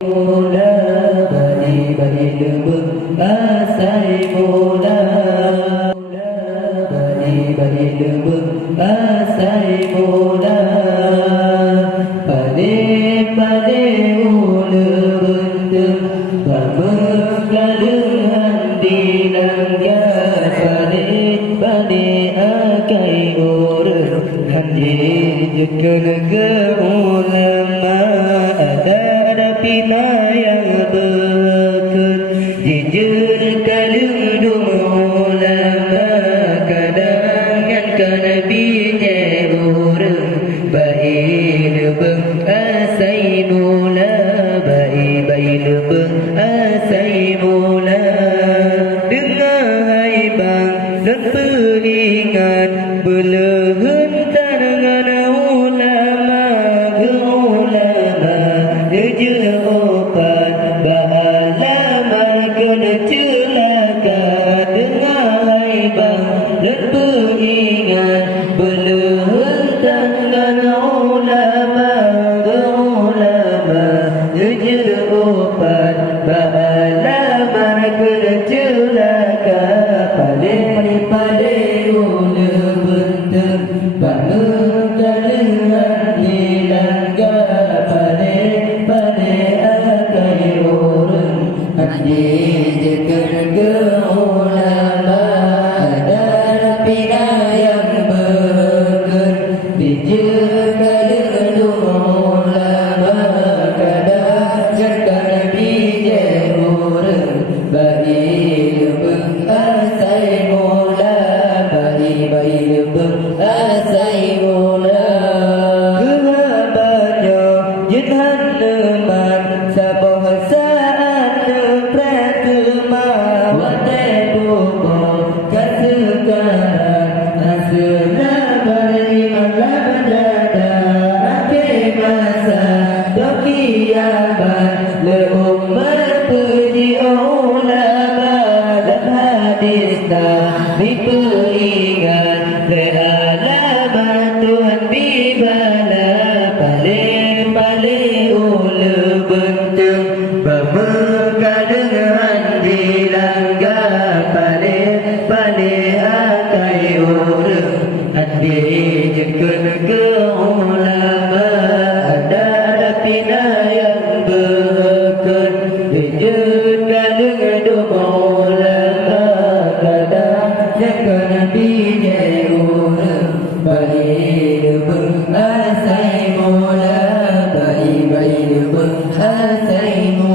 Mula bari-bari lembut asai mula. Bari-bari lembut asai mula. Pade-pade ula bentuk berkelangan di langgar. Pade-pade akai orang handi juga ulama ada pina yang berkut jujur kaludum ulama kadang yang kanabi orang baik lebeng asai mula baik lebeng asai mula dengar hai bang dan peringat belehun tangan ulama Jujur opat bahalama kena celaka dengar haibang dan peringat belum tangan ulama Jujur opat bahalama kena celaka Pade-pade ula bentuk bangun dengan dilanggar Jaga ulama dan pina yang berkut dijaga dengan ulama kadang jaga bijak orang bagi asai mula bagi asai mula kehabanya jenhan leman sabah Diperingat lealamat Tuhan bibala paling ula bentuk bermuka dengan dilanggar paling akai orang hati jekun ke ulama ada pina yang berkut dijutkan dengan ulama kadang jekun bijak orang baik lebeng asai mula baik lebeng asai mula